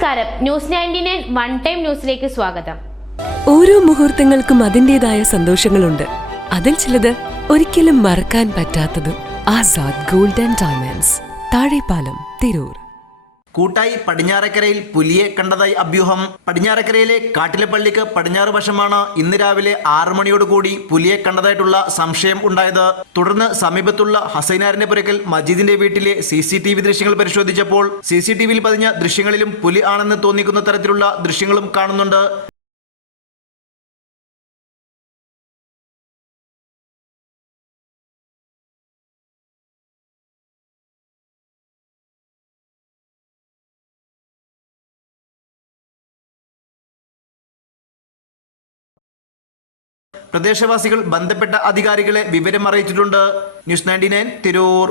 നമസ്കാരം, news 99 one time ന്യൂസിലേക്ക് സ്വാഗതം. ഓരോ മുഹൂർത്തങ്ങൾക്കും അതിൻ്റെതായ സന്തോഷങ്ങളുണ്ട്. അതിൽ ചിലത് ഒരിക്കലും മറക്കാൻ പറ്റാത്തതും. Azad gold and diamonds, Thazhepalam, Tirur. Koottayi പടിഞ്ഞാറക്കരയിൽ പുലിയെ കണ്ടതായി അഭ്യൂഹം. പടിഞ്ഞാറക്കരയിലെ കാട്ടിലെപ്പള്ളിക്ക് പടിഞ്ഞാറ് വശമാണ് ഇന്ന് രാവിലെ 6 മണിയോടുകൂടി പുലിയെ കണ്ടതായിട്ടുള്ള സംശയം ഉണ്ടായത്. തുടർന്ന് സമീപത്തുള്ള ഹസൈനാറിന്റെ പുരക്കൽ മജീദിന്റെ വീട്ടിലെ CCTV ദൃശ്യങ്ങൾ പരിശോധിച്ചപ്പോൾ CCTVയിൽ പതിഞ്ഞ ദൃശ്യങ്ങളിലും പുലി ആണെന്ന് തോന്നിക്കുന്ന തരത്തിലുള്ള ദൃശ്യങ്ങളും കാണുന്നുണ്ട്. പ്രദേശവാസികൾ ബന്ധപ്പെട്ട അധികാരികളെ വിവരം അറിയിച്ചിട്ടുണ്ട്. ന്യൂസ് 99 തിരൂർ.